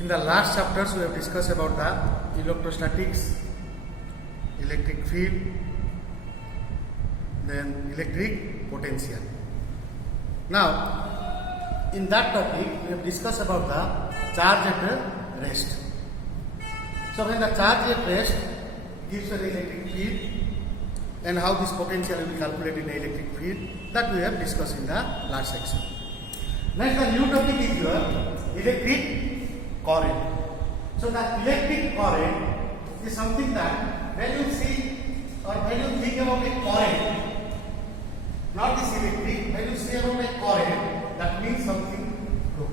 In the last chapters, we have discussed about the electrostatics, electric field, then electric potential. Now, in that topic, we have discussed about the charge at rest. So, when the charge at rest gives an electric field, and how this potential will be calculated in the electric field, that we have discussed in the last section. Next, the new topic is your electric current. So, the electric current is something that when you see or when you think about a current, not this electric, when you say about a current, that means something flow,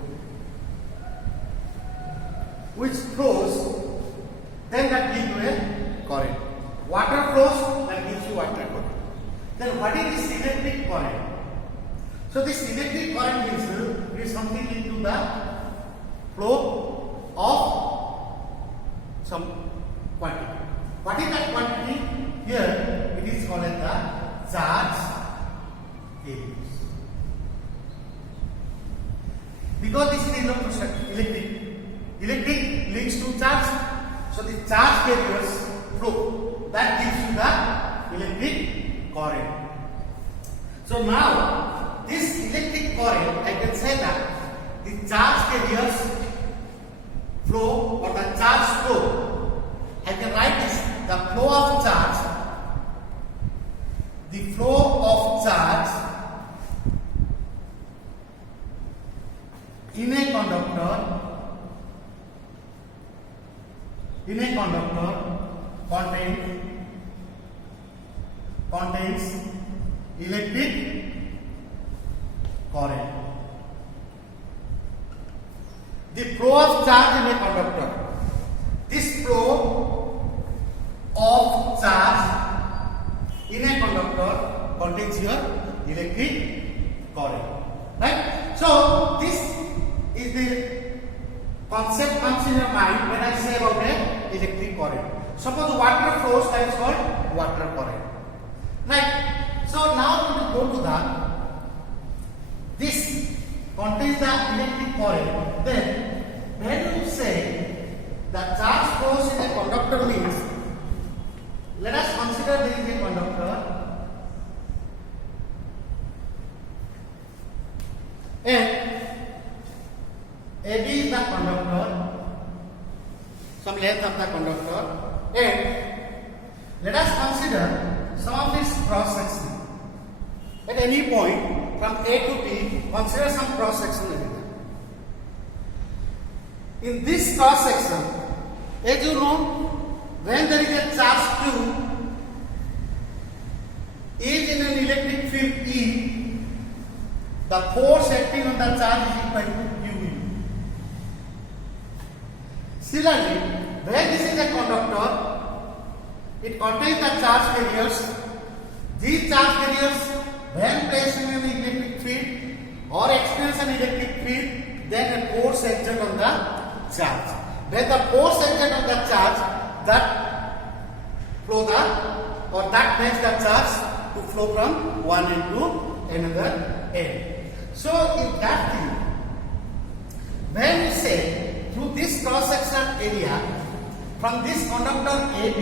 which flows, then that gives you a current. Water flows, that gives you water current. Then what is this electric current? So this electric current means it is something into the flow of some quantity. What is that quantity? Here it is called as the charge carriers. Because this is electric links to charge, so the charge carriers flow. That gives you the electric current. So now this electric current, I can say that the charge carriers flow or the charge flow. I can write this: the flow of charge, the flow of charge in a conductor contains electric current. The flow of charge in a conductor. This flow of charge in a conductor contains your electric current. Right? So this is the concept comes in your mind when I say about a electric current. Suppose water flows, that is called water current. Right? So now we will go to this contains the electric current. Then when you say the charge flows in a conductor means, let us consider there is a conductor and AB is the conductor, some length of the conductor, and let us consider some of its cross section. At any point from A to B, consider some cross section area. In this cross section, as you know, when there is a charge Q is in an electric field E, the force acting on the charge is equal to QE. Similarly, when this is a conductor, it contains the charge carriers. These charge carriers, when placed in an electric field or experience an electric field, then a force exerted on the charge. When the force exerted on the charge, that flow that makes the charge to flow from one end to another end. So in that thing, when we say through this cross sectional area from this conductor AB,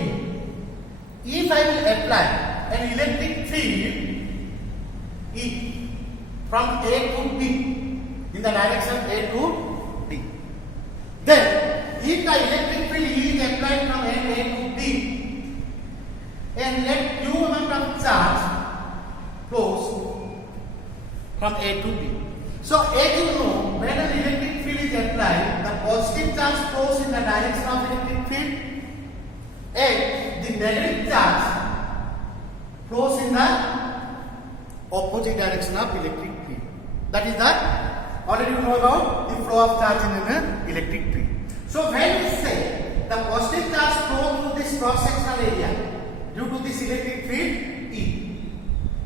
if I will apply an electric field E from A to B in the direction A to D, then if the electric field E is applied from A to B and let Q amount of charge flows from A to B. So as you know, when an electric field is applied, the positive charge flows in the direction of electric field and the negative charge flows in the opposite direction of electric field. That is that already you know about the flow of charge in an electric field. So when we say the positive charge flow through this cross-sectional area due to this electric field E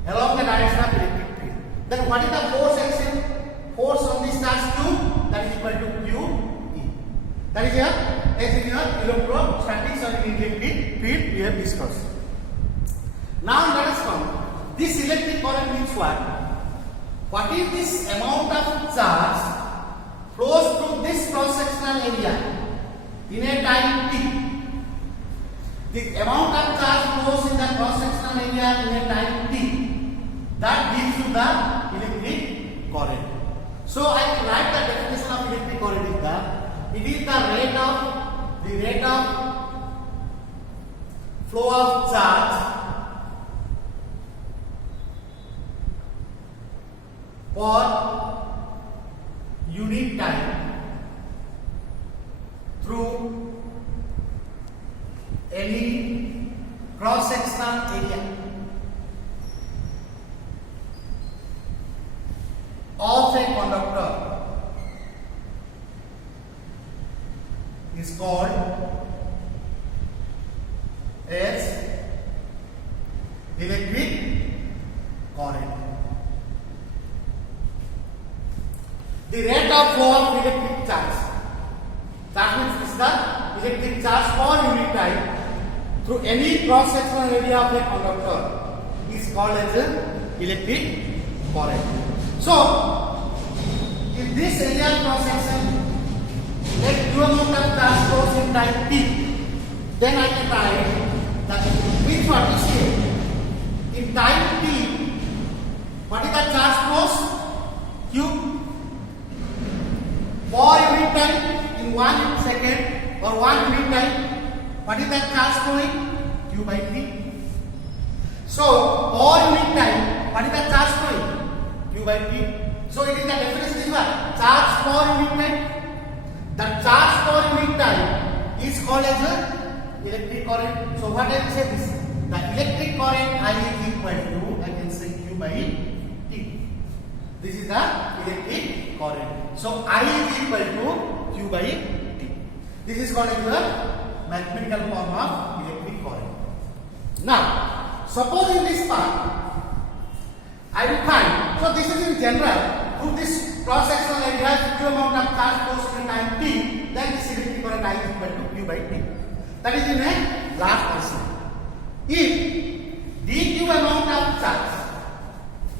along the direction of electric field, then what is the force action? Force on this charge Q, that is equal to QE. That is here as in your electrostatics or in electric field we have discussed. Now let us come. This electric current means what? What is this amount of charge flows through this cross-sectional area in a time t. The amount of charge flows in the cross-sectional area in a time t, that gives you the electric current. So I can write the definition of electric current is that it is the rate of flow of charge per unit time through any cross-sectional area of a conductor is called as electric current. The rate of flow of electric charge, that means is the electric charge per unit time through any cross-sectional area of a conductor is called as electric current. So, in this area cross-section, let q amount of charge flows in time t, then I can write that which what is here. In time t, what is the charge flows? Q per unit time in 1 second or 1 unit time. What is the charge flowing? Q by t. So, per unit time, what is the charge flowing? Q by t. So, it is the definition is what? Charge per unit time. The charge per unit time is called as a electric current. So, what I will say is the electric current I is equal to, I can say Q by t. This is the electric current. So, I is equal to Q by t. This is called as the mathematical form of electric current. Now, suppose in this part, I will find, so this is in general, through this cross-sectional area, Q amount of charge flows in time t, then this electric current I is equal to Q by t. That is in a last question. If dq amount of charge,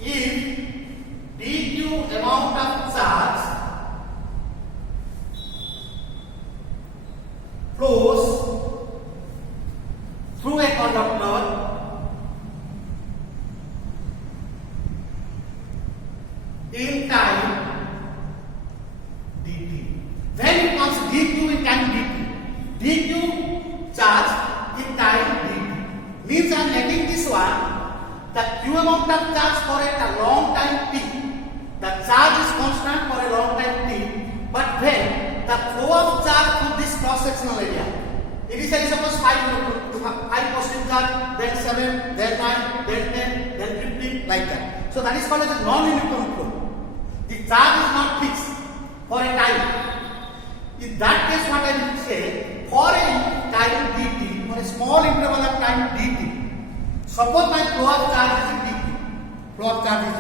if dq amount of charge flows through a conductor in time dt, then it comes dq in time dt. dq charge in time dt means I am making this one the q amount of charge for a long time t. The charge is constant for a long time t, but when the flow of charge through this cross-sectional area, initially suppose 5 positive charge, then 7, then 9, then 10, then 15, like that. So that is called as a non-uniform flow. The charge is not fixed for a time. In that case, what I will say, for a time dt, for a small interval of time dt, suppose my flow of charge is dq. Flow of charge is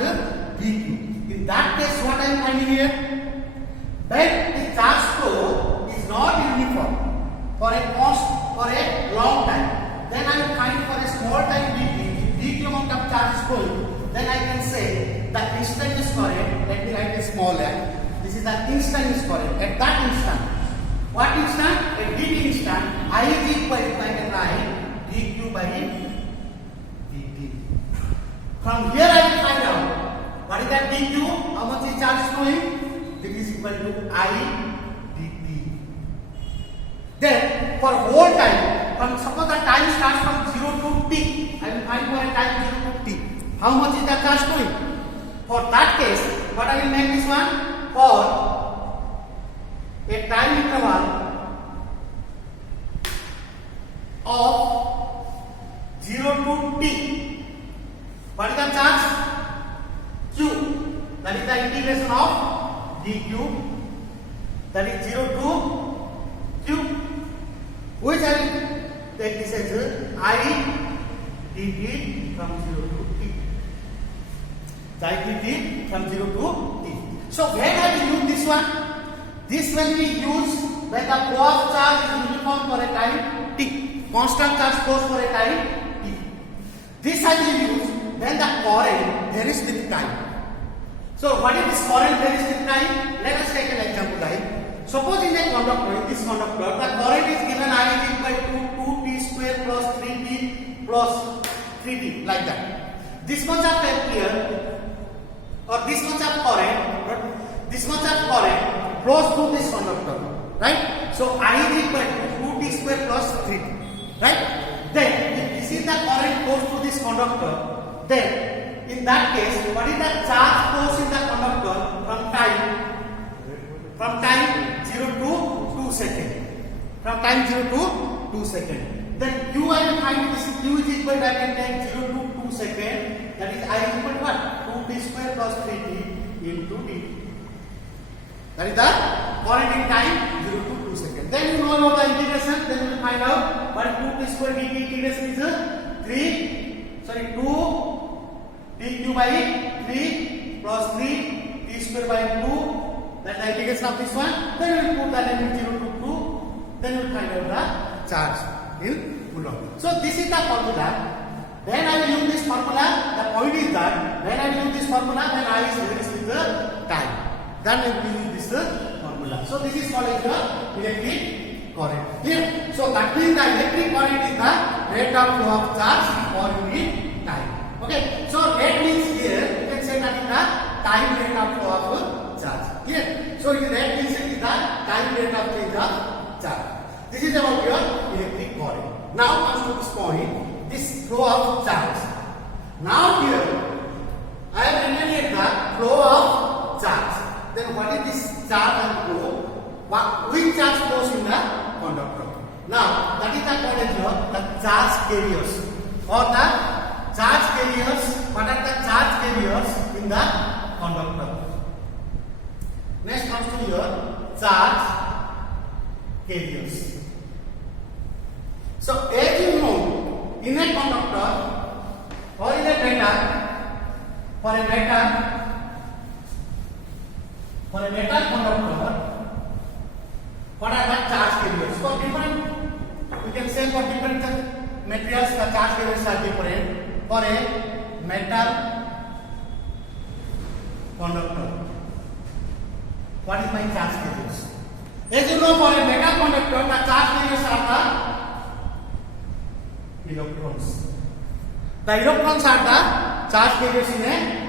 dq. In that case, what I am finding here? That the charge flow is not uniform for a long time. Then I will find for a small time dt, dq amount of charge is flowing. Then I can say the instant is correct. Let me write a small l. This is the instant is correct. At that instant, what instant? At dt instant, I is equal to, I can write dq by dt. From here I will find out what is that dq, how much is charge flowing? This is equal to I dt. Then for whole time, suppose the time starts from 0 to t, I will find for a time 0 to t. How much is the charge flowing? For that case, what I will make this one? For a time interval of 0 to t. What is the charge? Q. That is the integration of dq. That is 0 to q. Which I will take this as I dt from 0 to t. I dt from 0 to t. So when I will use this one? This will be used when the flow of charge is uniform for a time t. Constant charge flows for a time t. This I will use when the current varies with time. So what is this current resistive time? Let us take an example like, suppose in a conductor, in this conductor, the current is given I is equal to 2t square plus 3t plus 3t, like that. This much of ampere or this much of current flows through this conductor, right? So I is equal to 2t square plus 3t, right? Then if this is the current flows through this conductor, then in that case, what is the charge flows in the conductor from time 0 to 2 seconds? From time 0 to 2 seconds. Then Q I will find this Q is equal to, I can take 0 to 2 seconds. That is I is equal to what? 2t square plus 3t into dt. That is the current in time 0 to 2 seconds. Then you know about the integration. Then you will find out what 2t square dt integration is 2 dq by 3 plus 3 t square by 2. Then the integration of this one. Then you will put the limit 0 to 2. Then you will find out the charge in Coulomb. So this is the formula. When I will use this formula, the point is that when I will use this formula, then I is reduced with the time. Then I will use this formula. So this is called as the electric current. Here, so that means the electric current is the rate of flow of charge per unit time. Okay, so rate means here you can say that is the time rate of flow of charge. Here, so the rate means it is the time rate of change of charge. This is about your electric current. Now comes to this point, this flow of charge. Now here, I have invented the flow of charge. Then what is this charge and flow? Which charge flows in the conductor? Now that is the called as the charge carriers or the charge carriers. What are the charge carriers in the conductor? Next comes to your charge carriers. So as you know, in a conductor or in a metal conductor, what are the charge carriers? For different, we can say for different materials, the charge carriers are different. For a metal conductor, what is my charge carriers? As you know, for a metal conductor, the charge carriers are the electrons. The electrons are the charge carriers in a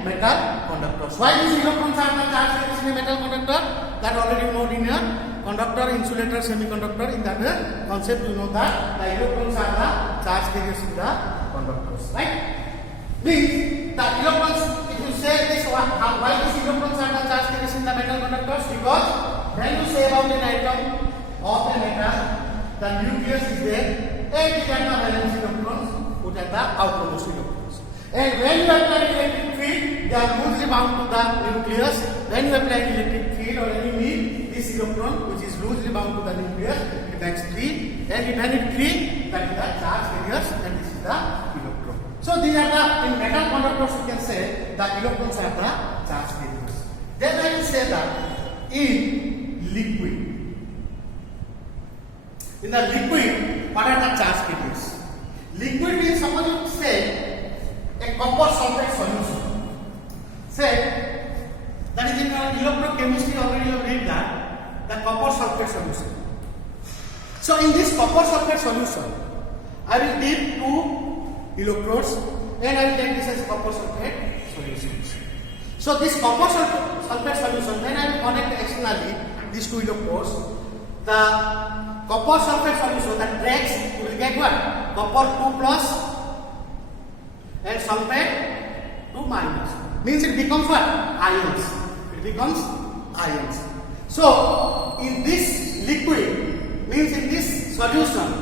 metal conductor. So why these electrons are the charge carriers in a metal conductor? That already you know in a conductor, insulator, semiconductor. In that concept, you know that the electrons are the charge carriers in the conductors, right? Means the electrons, if you say this, why these electrons are the charge carriers in the metal conductors? Because when you say about an atom of a metal, the nucleus is there, and it has the valence electrons, which are the outermost electrons. And when you apply electric field, they are loosely bound to the nucleus. When you apply electric field or any mean, this electron, which is loosely bound to the nucleus, it makes free, and when it free, that is the charge carriers, and this is the electron. So these are the, in metal conductors you can say the electrons are the charge carriers. Then I will say that in liquid, what are the charge carriers? Liquid means, suppose you say a copper sulfate solution. Say that is in electrochemistry already you have read that the copper sulfate solution. So in this copper sulfate solution, I will dip 2 electrodes and I will take this as copper sulfate solution. So this copper sulfate solution, then I will connect externally these 2 electrodes. The copper sulfate solution that breaks, you will get what? Copper 2 plus and sulfate 2 minus. Means it becomes what? Ions. It becomes ions. So in this liquid, means in this solution,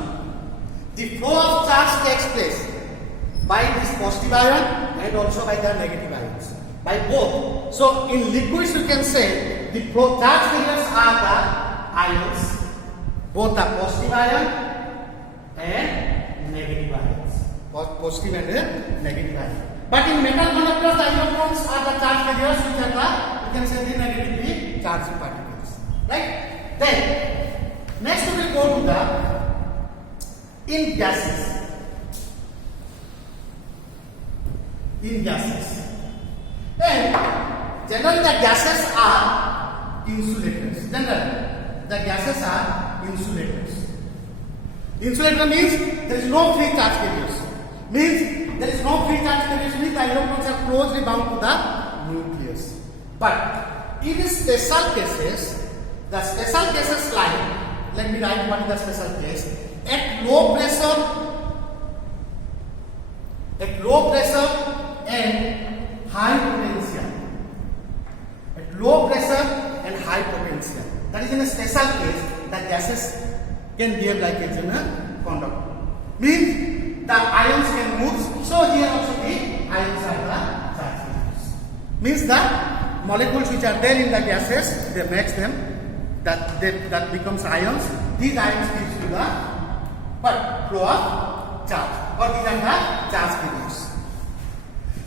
the flow of charge takes place by this positive ion and also by the negative ions. By both. So in liquids you can say the flow charge carriers are the ions. Both the positive ion and negative ions. Positive and negative ion. But in metal conductors, the electrons are the charge carriers, which are the, you can say, the negatively charged particles. Right? Then, next we will go to the in gases. In gases. And Generally, the gases are insulators. Generally, the gases are insulators. Insulator means there is no free charge carriers. Means there is no free charge carriers means the electrons are closely bound to the nucleus. But in special cases, the special cases like, let me write what is the special case. At low pressure and high potential. At low pressure and high potential. That is in a special case, the gases can behave like a conductor. Means the ions can move. So here also the ions are the charge carriers. Means the molecules which are there in the gases, they match them. That becomes ions. These ions gives you the flow of charge. Or these are the charge carriers.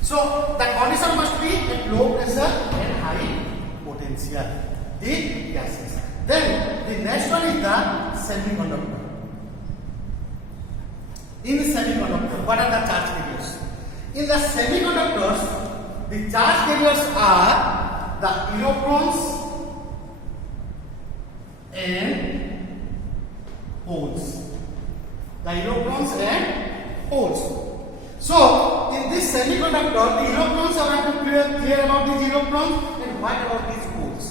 So the condition must be at low pressure and high potential. The gases. Then the next one is the semiconductor. In semiconductor, what are the charge carriers? In the semiconductors, the charge carriers are the electrons and holes. The electrons and holes. So, in this semiconductor, the electrons are to clear about these electrons and what about these holes.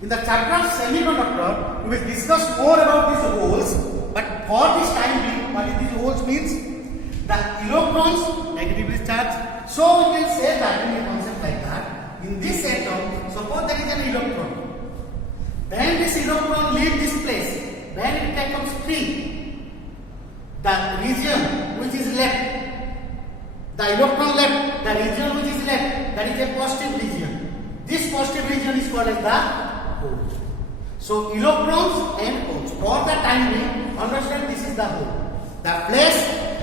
In the chapter of semiconductor, we will discuss more about these holes, but for this time being, what is these holes means? The electrons negatively charged. So, we can say that in a concept like that, in this atom, suppose there is an electron. When this electron leaves this place, when it becomes free, the region which is left, the electron left, the region which is left, that is a positive region. This positive region is called as the hole. So electrons and holes. For the time being, understand this is the hole. The place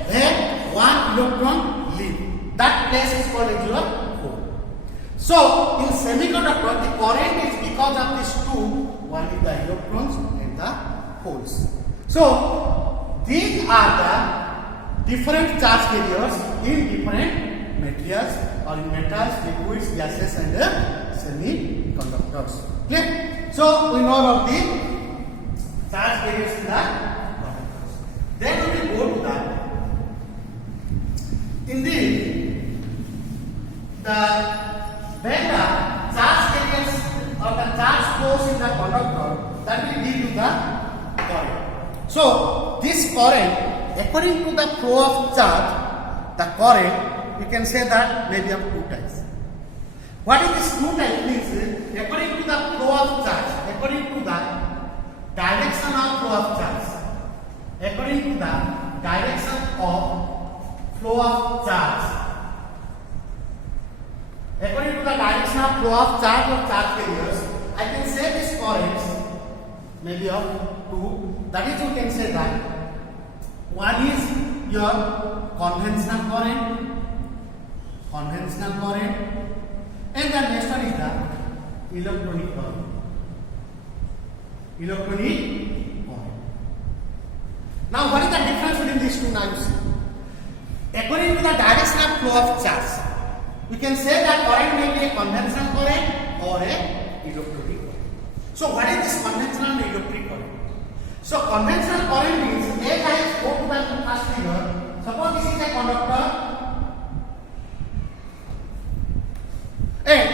where one electron leaves. That place is called as your hole. So in semiconductor, the current is because of these two. One is the electrons and the holes. So these are the different charge carriers in different materials or in metals, liquids, gases and semiconductors. Clear? So we know about the charge carriers in the conductors. Then we will go to that. Indeed, when the charge carriers or the charge flows in the conductor, that will give you the current. So this current, according to the flow of charge, the current, we can say that maybe of two types. What is this two types means? According to the flow of charge, according to the direction of flow of charge, according to the direction of flow of charge, according to the direction of flow of charge carriers, I can say this current maybe of two. That is, you can say that one is your conventional current, and the next one is the electronic current. Now, what is the difference between these two names? According to the direction of flow of charge, we can say that current may be a conventional current or a electronic current. So, what is this conventional and electric current? So, conventional current means, as I spoke to the first figure, suppose this is a conductor, and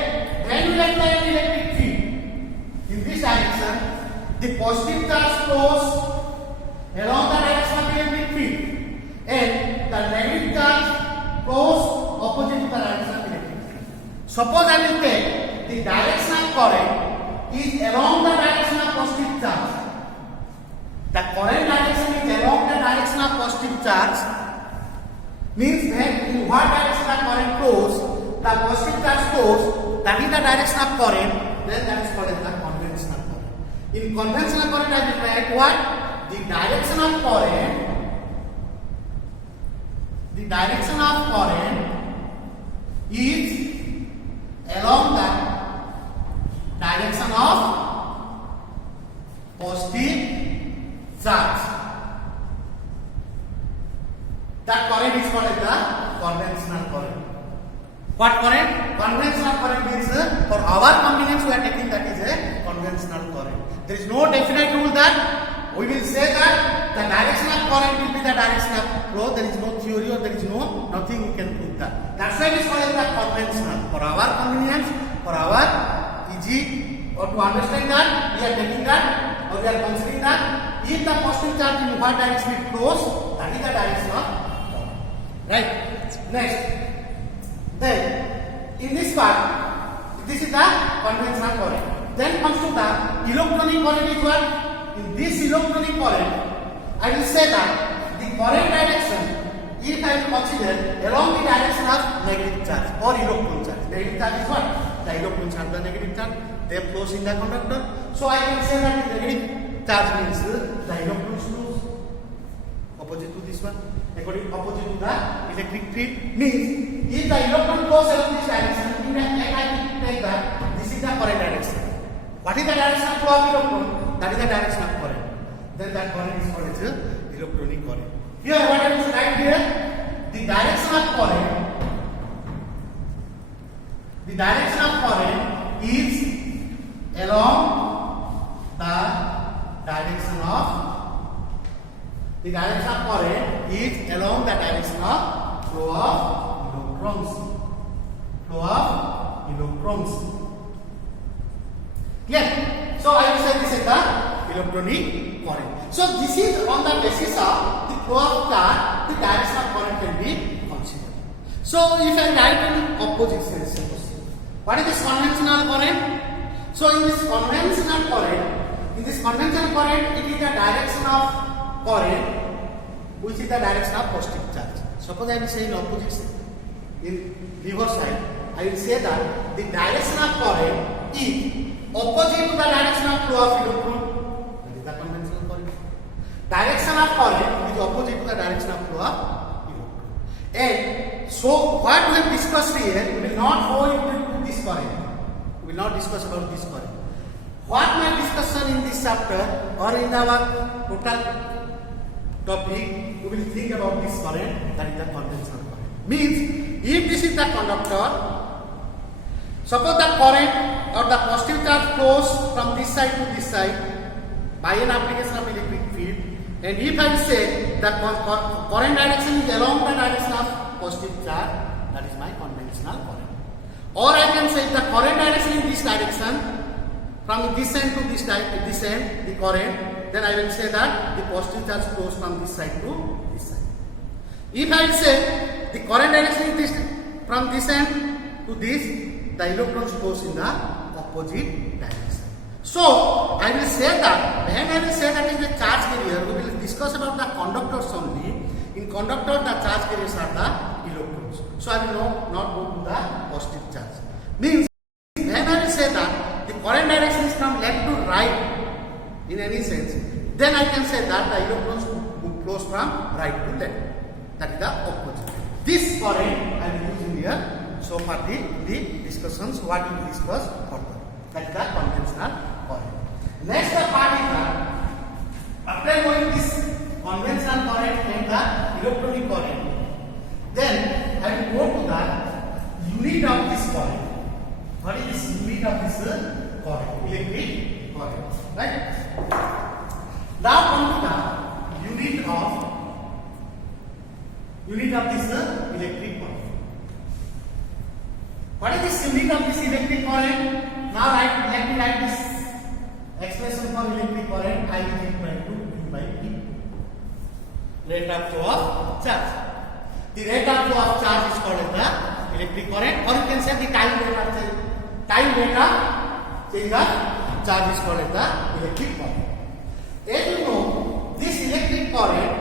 when you apply an electric field in this direction, the positive charge flows along the direction of the electric field, and the negative charge flows opposite to the direction of the electric field. Suppose I will take the direction of current is along the direction of positive charge. The current direction is along the direction of positive charge. Means that in what direction the current flows, the positive charge flows, that is the direction of current, then that is called as the conventional current. In conventional current, I will write what? The direction of current is along the direction of positive charge. That current is called as the conventional current. What current? Conventional current means for our convenience we are taking that is a conventional current. There is no definite rule that we will say that the direction of current will be the direction of flow. There is no theory or there is no nothing we can prove that. That's why it is called the conventional. For our convenience, for our easy or to understand that we are taking that or we are considering that if the positive charge in what direction it flows, that is the direction of current. Right? Next. Then in this part, this is the conventional current. Then comes to the electronic current is what? In this electronic current, I will say that the current direction, if I will consider along the direction of negative charge or electron charge. Negative charge is what? The electron charge, the negative charge, they flows in the conductor. So I can say that the negative charge means the electron flows opposite to this one. According opposite to the electric field means if the electron flows along this direction, I can take that this is the current direction. What is the direction of flow of electron? That is the direction of current. Then that current is called as electronic current. Here what I will write here, the direction of current is along the direction of current is along the direction of flow of electrons. Clear? So I will say this is the electronic current. So this is on the basis of the flow of charge, the direction of current can be considered. So if I write in opposite sense, what is this conventional current? So in this conventional current, it is the direction of current which is the direction of positive charge. Suppose I will say in opposite side, in reverse side, I will say that the direction of current is opposite to the direction of flow of electron. That is the conventional current. Direction of current is opposite to the direction of flow of electron. And so what we have discussed here, we will not go into this current. We will not discuss about this current. What my discussion in this chapter or in our total topic, we will think about this current, that is the conventional current. Means if this is the conductor, suppose the current or the positive charge flows from this side to this side by an application of electric field, and if I say the current direction is along the direction of positive charge, that is my conventional current. Or I can say the current direction in this direction, from this end to this end, the current, then I will say that the positive charge flows from this side to this side. If I say the current direction is from this end to this, the electrons flows in the opposite direction. So I will say that when I will say that in the charge carrier, we will discuss about the conductors only. In conductor, the charge carriers are the electrons. So I will not go to the positive charge. Means when I will say that the current direction is from left to right in any sense, then I can say that the electrons flows from right to left. That is the opposite. This current I will use in here. So for the discussions, what we will discuss further. That is the conventional current. Next part is that after going this conventional current and the electronic current, then I will go to the unit of this current. What is this unit of this current? Electric current. Right? Now come to the unit of this electric current. What is this unit of this electric current? Now let me write this expression for electric current. I is equal to V by T. Rate of flow of charge. The rate of flow of charge is called as the electric current, or you can say the time rate of change of charge is called as the electric current. As you know, this electric current,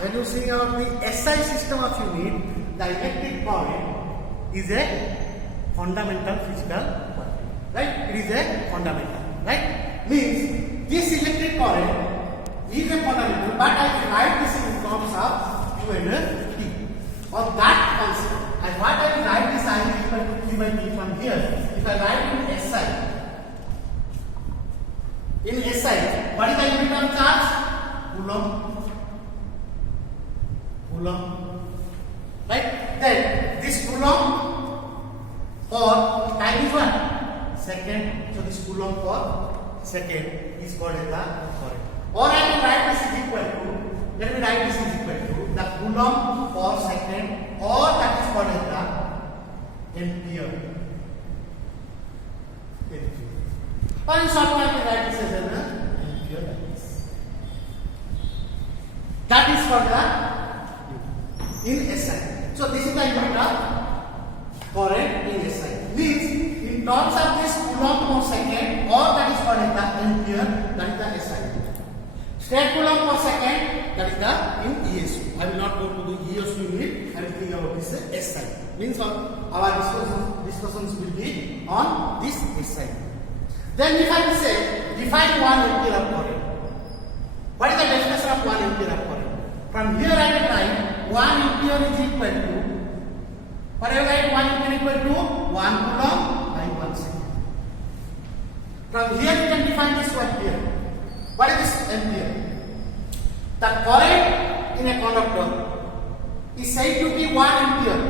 when you see about the SI system of unit, the electric current is a fundamental physical quantity. Right? It is a fundamental. Right? Means this electric current is a fundamental, but I can write this in terms of Q and T. On that concept, and what I will write this I is equal to Q by T from here. If I write in SI, what is the unit of charge? Coulomb. Right? Then this Coulomb for time is what? second. So this coulomb per second is called as the current. Or I can write this is equal to, let me write this is equal to the coulomb per second, or that is called as the ampere. Or in short I can write this as an ampere like this. That is called the in SI. So this is the unit of current in SI. Means in terms of this coulomb per second, or that is called as the ampere, that is the SI. State coulomb per second, that is the in ESU. I will not go to the ESU unit. I will think about this SI. Means our discussions will be on this SI. Then if I will say define 1 ampere of current. What is the definition of 1 ampere of current? From here I can write 1 ampere is equal to, what I will write 1 ampere equal to 1 coulomb by 1 second. From here you can define this one here. What is this ampere? The current in a conductor is said to be 1 ampere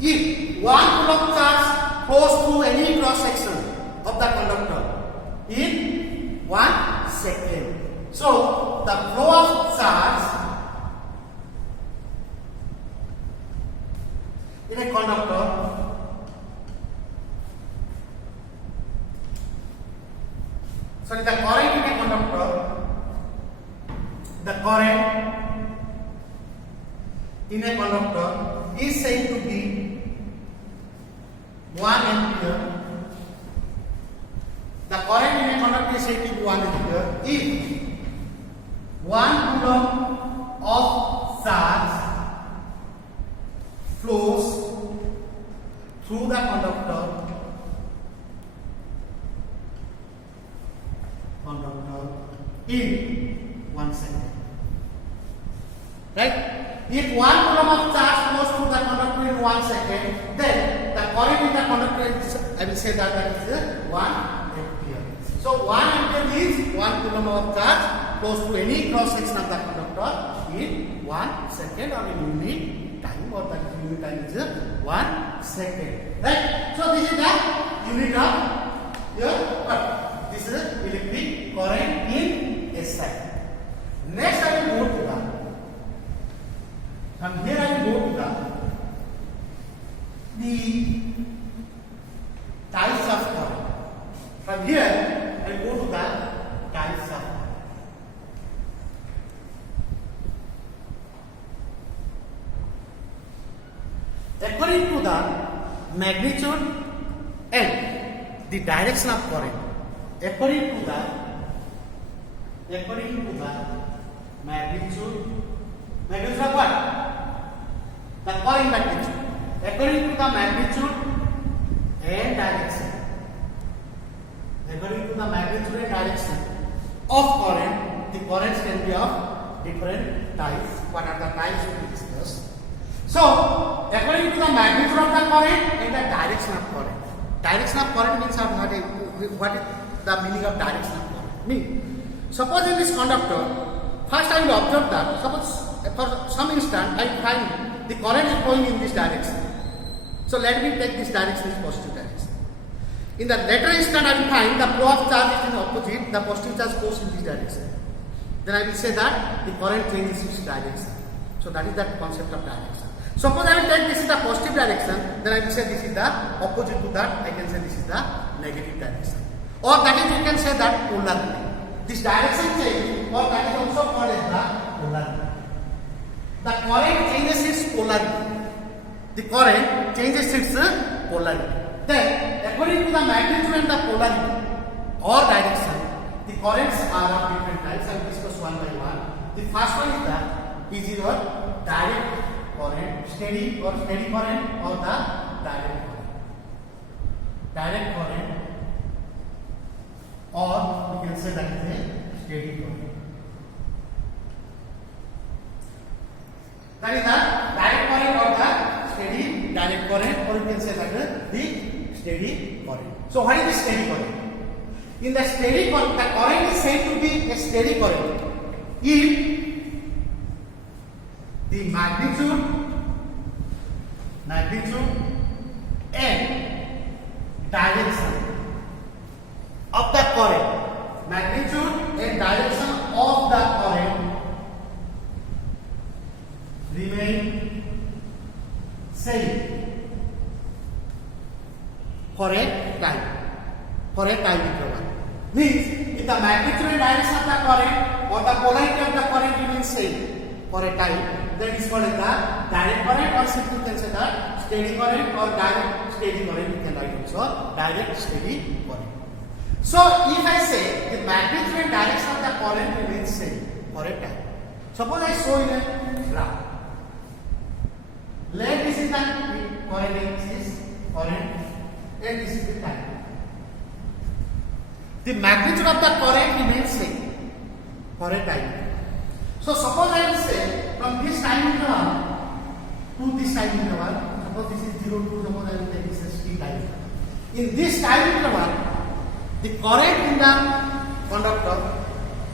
if 1 coulomb charge flows through any cross section of the conductor in 1 second. So the flow of charge in a conductor the current in a conductor, the current in a conductor is said to be 1 ampere. The current in a conductor is said to be 1 ampere if 1 coulomb of charge flows through the conductor in 1 second. Right? If 1 coulomb of charge flows through the conductor in 1 second, then the current in the conductor is, I will say that is 1 ampere. So 1 ampere is 1 coulomb of charge flows through any cross section of the conductor in 1 second or in unit time, or that unit time is 1 second. Right? So this is the unit of your this is electric current in SI. Next I will go to the, from here I will go to the types of current. From here I will go to the types of current. According to the magnitude and the direction of current, according to the magnitude of what? The current magnitude. According to the magnitude and direction. According to the magnitude and direction of current, the currents can be of different types. What are the types we discussed? So, according to the magnitude of the current and the direction of current. Direction of current means what is the meaning of direction of current? Suppose in this conductor, first I will observe that, suppose for some instant I find the current is flowing in this direction. So let me take this direction as positive direction. In the later instant I will find the flow of charge is in opposite, the positive charge goes in this direction. Then I will say that the current changes its direction. So that is the concept of direction. Suppose I will take this is the positive direction, then I will say this is the opposite to that, I can say this is the negative direction. Or that is you can say that polarity. This direction change, or that is also called as the polarity. The current changes its polarity. The current changes its polarity. Then, according to the magnitude and the polarity or direction, the currents are of different types. I will discuss one by one. The first one is your direct current, steady current, or the direct current. Direct current, or we can say that is a steady current. That is the direct current or the steady direct current, or you can say that is the steady current. So what is the steady current? In the steady current, the current is said to be a steady current if the magnitude and direction of the current, magnitude and direction of the current remain same for a time interval. Means if the magnitude and direction of the current or the polarity of the current remains same for a time, that is called the direct current, or simply you can say that steady current or direct steady current. You can write also direct steady current. So if I say the magnitude and direction of the current remains same for a time, suppose I show in a graph. Let this is the current, this is current, and this is the time. The magnitude of the current remains same for a time. So suppose I will say from this time interval to this time interval, suppose this is 0 to, suppose I will take this as t time. In this time interval, the current in the conductor,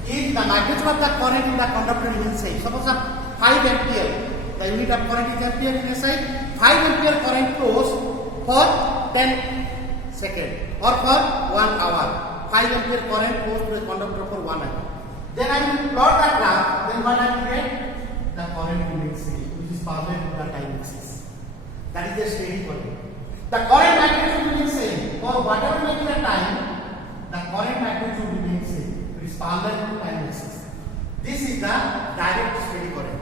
if the magnitude of the current in the conductor remains same, suppose 5 ampere, the unit of current is ampere in a side, 5 ampere current flows for 10 seconds or for 1 hour. 5 ampere current flows to the conductor for 1 hour. Then I will plot the graph, then what I will get? The current remains same, which is parallel to the time axis. That is the steady current. The current magnitude remains same, for whatever may be the time, the current magnitude remains same, which is parallel to time axis. This is the direct steady current.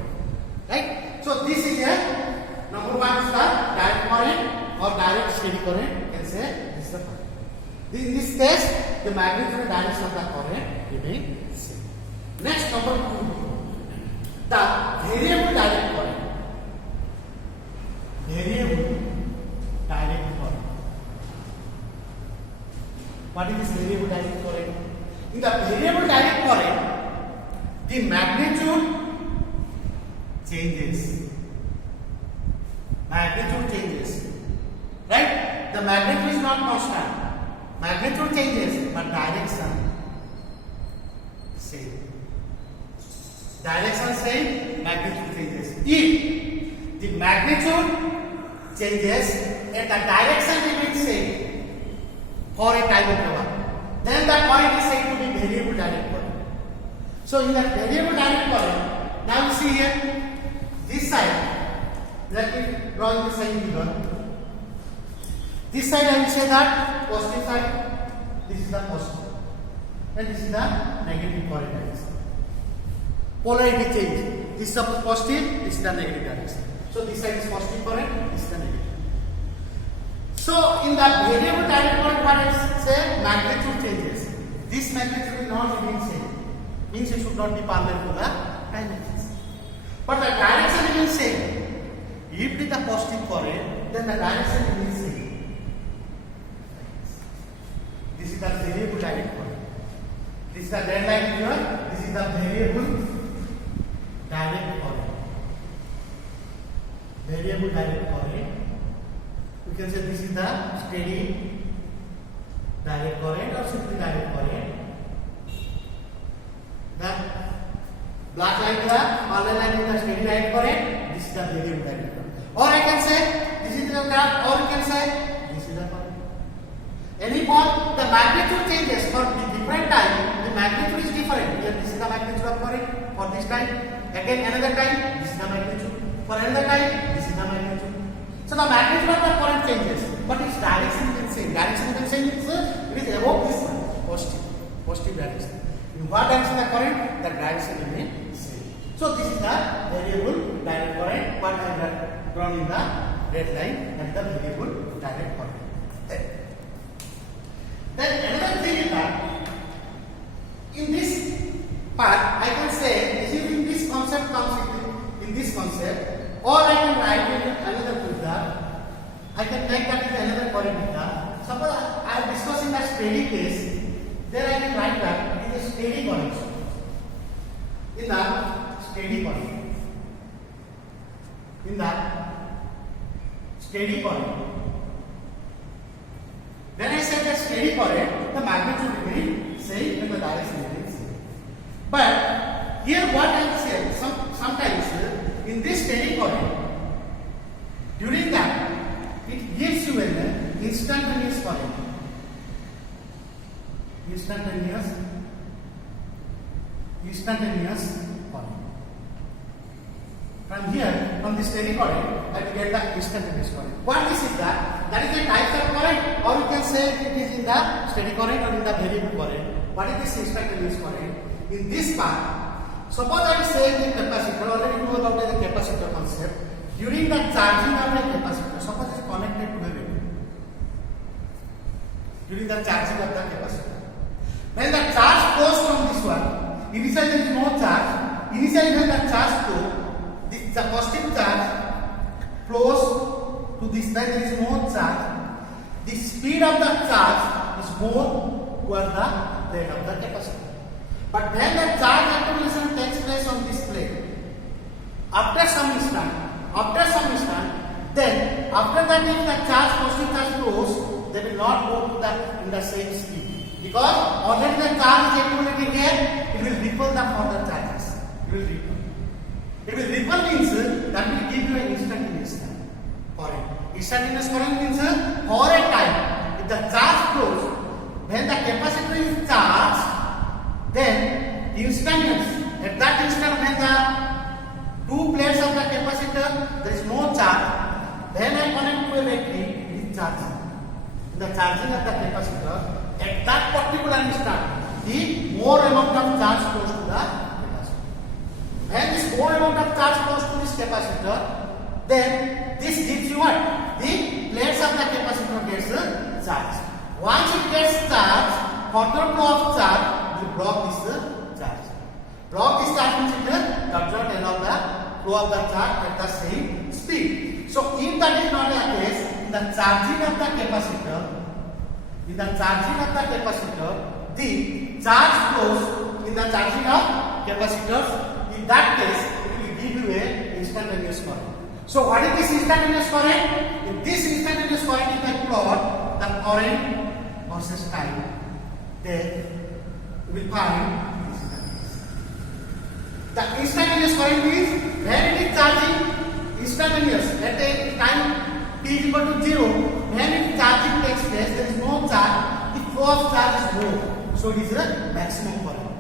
Right? So this is a number one is the direct current or direct steady current. You can say this is the current. In this case, the magnitude and direction of the current remain same. Next, number 2, the variable direct current. Variable direct current. What is this variable direct current? In the variable direct current, the magnitude changes. Magnitude changes. Right? The magnitude is not constant. Magnitude changes, but direction same. Direction same, magnitude changes. If the magnitude changes and the direction remains same for a time interval, then the current is said to be variable direct current. So in the variable direct current, now you see here, this side, let me draw in the same figure. This side I will say that positive side, this is the positive, and this is the negative current direction. Polarity change. This is positive, this is the negative direction. So this side is positive current, this is the negative. So in the variable direct current, what I say, magnitude changes. This magnitude will not remain same. Means it should not be parallel to the time axis. But the direction remains same. If it is a positive current, then the direction remains same. This is the variable direct current. This is the red line here. This is the variable direct current. Variable direct current. We can say this is the steady direct current or simply direct current. The black line is the parallel line is the steady direct current. This is the variable direct current. Or I can say this is the graph, or you can say this is the current. Any point, the magnitude changes for the different time. The magnitude is different. Here, this is the magnitude of current for this time. Again, another time, this is the magnitude. For another time, this is the magnitude. So the magnitude of the current changes, but its direction is the same. Direction is the same. It is above this one, positive direction. In what direction the current? The direction remains same. So this is the variable direct current. What I have drawn in the red line, that is the variable direct current. Then another thing is that in this part I can say if this concept comes in this concept, or I can write it in another figure. I can make that is another current figure. Suppose I am discussing the steady case, then I can write that it is a steady current. In the steady current. In the steady current. When I say that steady current, the magnitude remains same and the direction remains same. But here what I am saying, sometimes in this steady current, during that, it gives you an instantaneous current. instantaneous current. From here, from the steady current, I will get the instantaneous current. What is that? That is the type of current, or you can say it is in the steady current or in the variable current. What is this instantaneous current? In this part, suppose I am saying the capacitor, already know about the capacitor concept. During the charging of the capacitor, suppose it is connected to a battery. During the charging of the capacitor, when the charge flows from this one, initially there is no charge. Initially when the charge flows, the positive charge flows to this side, there is no charge. The speed of the charge is more towards the plate of the capacitor. But when the charge accumulation takes place on this plate, after some instant, then after that if the charge, positive charge flows, they will not go to the in the same speed, because already the charge is accumulated here. It will ripple the further charges. It will ripple. It will ripple means that will give you an instantaneous current. Instantaneous current means for a time, if the charge flows, when the capacitor is charged, then instantaneous, at that instant when the two plates of the capacitor, there is no charge, then I connect to a battery, it is charging. The charging of the capacitor, at that particular instant, the more amount of charge flows to the capacitor. When this more amount of charge flows to this capacitor, then this gives you what? The plates of the capacitor gets charged. Once it gets charged, further flow of charge will block this charge. Block this charge means it does not allow the flow of the charge at the same speed. So if that is not the case, in the charging of the capacitor, the charge flows in the charging of capacitors. In that case, it will give you a instantaneous current. So what is this instantaneous current? In this instantaneous current, if I plot the current versus time, then we will find this is the case. The instantaneous current means when it is charging, instantaneous at a time t is equal to 0. When it charging takes place, there is no charge. The flow of charge is more, so it is a maximum current.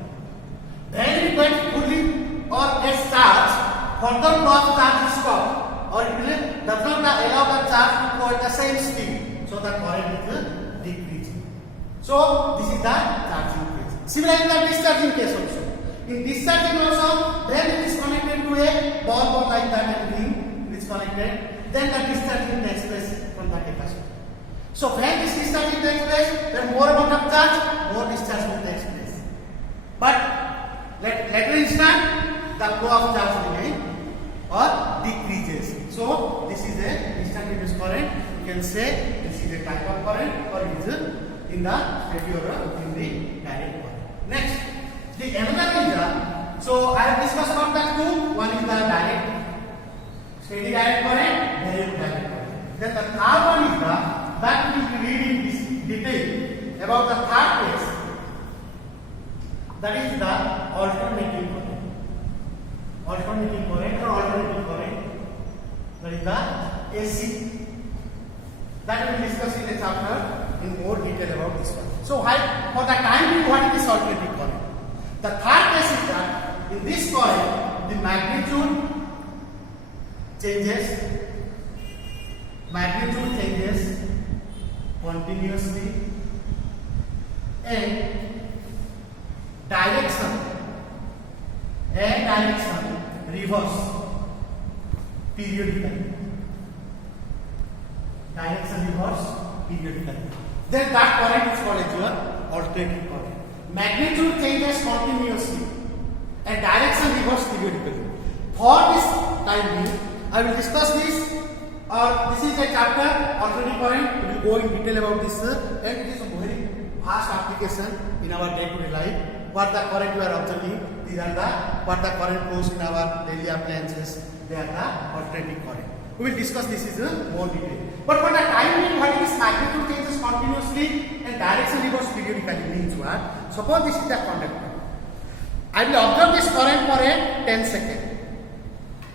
When it gets fully or gets charged, further flow of charge is stopped, or it will does not allow the charge to flow at the same speed, so the current is decreasing. So this is the charging case. Similarly, in the discharging case also. In discharging also, when it is connected to a bulb or like that anything, it is connected, then the discharging takes place from the capacitor. So when this discharging takes place, then more amount of charge, more discharge will take place. But later instant, the flow of charge remains or decreases. So this is a instantaneous current. You can say this is a type of current, or it is in the steady or in the direct current. Next, the another is so I have discussed about the two. One is the direct, steady direct current, variable direct current. Then the third one is that we will read in this detail about the third case. That is the alternating current. Alternating current or alternating current. That is the AC. That we will discuss in a chapter in more detail about this one. So for the time being, what is this alternating current? The third case is that in this current, the magnitude changes continuously, and direction reverse periodically. Then that current is called as your alternating current. Magnitude changes continuously and direction reverse periodically. For this time being, I will discuss this. This is a chapter alternating current. We will go in detail about this, and it is a very vast application in our day-to-day life. What the current we are observing, these are the what the current flows in our daily appliances. They are the alternating current. We will discuss this in more detail. But for the time being, what is magnitude changes continuously and direction reverse periodically means what? Suppose this is the conductor. I will observe this current for a 10 seconds.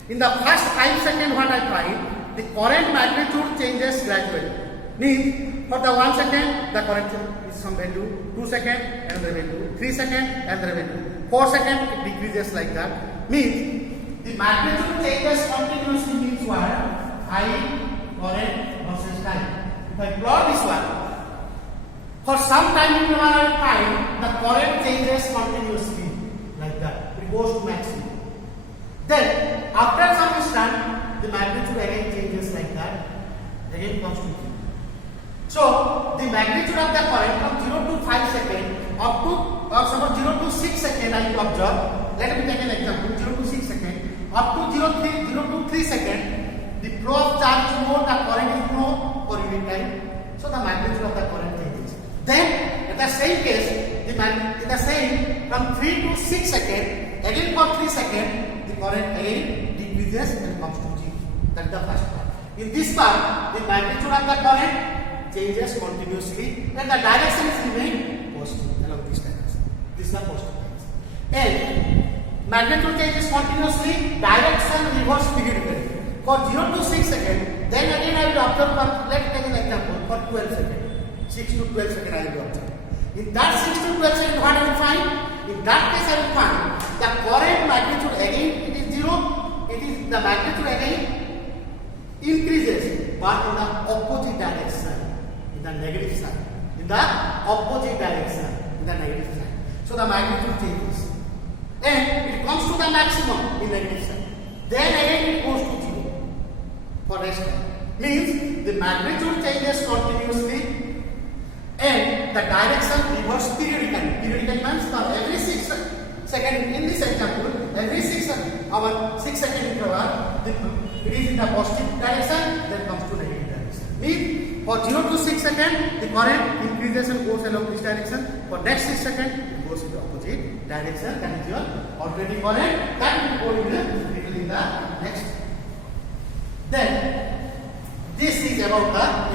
In the first 5 seconds, what I find, the current magnitude changes gradually. Means for the 1 second, the current is some value 2 seconds, another value 3 seconds, another value 4 seconds. It decreases like that. Means the magnitude changes continuously means what? High current versus time. If I plot this one, for some time in time, the current changes continuously like that. It goes to maximum. Then after some instant, the magnitude again changes like that. Again comes to 0. So the magnitude of the current from 0 to 5 seconds up to suppose 0 to 6 seconds I will observe. Let me take an example. 0 to 6 seconds up to 0 to 3 seconds. The flow of charge is more, the current is more for unit time. So the magnitude of the current changes. Then in the same case, the same from 3 to 6 seconds, again for 3 seconds, the current again decreases and comes to 0. That is the first part. In this part, the magnitude of the current changes continuously and the direction is remain positive along this direction. This is the positive direction. And magnitude changes continuously, direction reverse periodically. For 0 to 6 seconds, then again I will observe for, let's take an example, for 12 seconds. 6 to 12 seconds I will observe. In that 6 to 12 seconds, what I will find? In that case I will find the current magnitude again it is 0, it is the magnitude again increases but in the opposite direction, in the negative side. In the opposite direction, in the negative side. So the magnitude changes. And it comes to the maximum in negative side. Then again it goes to 0 for rest time. Means the magnitude changes continuously and the direction reverse periodically. Periodically means for every 6 seconds in this example, every 6 second interval, it is in the positive direction, then comes to negative direction. Means for 0 to 6 seconds, the current increases and goes along this direction. For next 6 seconds, it goes in the opposite direction. That is your alternating current. That will go in the next. Then this is about the